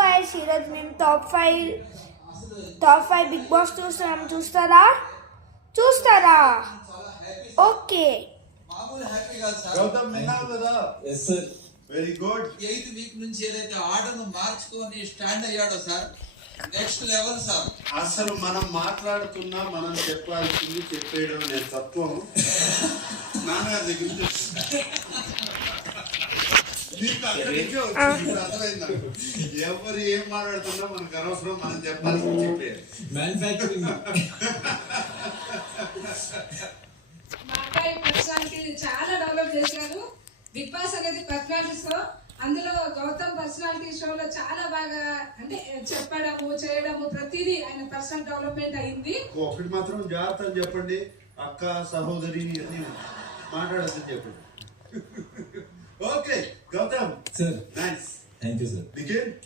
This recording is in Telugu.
గైస్, ఈరోజు మేము టాప్ ఫైవ్ బిగ్ బాస్ చూస్తారా? ఓకే. గౌతమ్ విన్నావు కదా? Yes sir. Very good. 8th week నుంచి ఏదైతే ఆటను మార్చుకొని స్టాండ్ అయ్యాడో సార్, నెక్స్ట్ లెవెల్ సార్. అసలు మనం మాట్లాడుతున్నా మనం చెప్పాల్సింది చెప్పేయడం అనే తత్వం నాన్నగారి దగ్గర నుంచి వచ్చింది. నీకు అక్కడి నుంచే వచ్చింది. ఇప్పుడు అర్థమైంది నాకు. ఎవరు ఏం మాట్లాడుతున్నా మనకు అనవసరం, మనం చెప్పాల్సింది చెప్పేయాలి. మ్యానుఫ్యాక్చరింగ్. మా అబ్బాయి పర్సనాలిటీ చాలా డెవలప్ చేశారు. బిగ్ బాస్ అనేది పర్సనాలిటీ షో. అందులో గౌతమ్ పర్సనాలిటీ షోలో చాలా బాగా అంటే చెప్పడము చేయడము ప్రతిదీ ఆయన పర్సనల్ డెవలప్మెంట్ అయింది. ఒకటి మాత్రం జాగ్రత్త అని చెప్పండి, అక్క సహోదరి అని మాట్లాడద్దని చెప్పండి. Okay Gautam sir. Nice. Thank you sir. Nikhil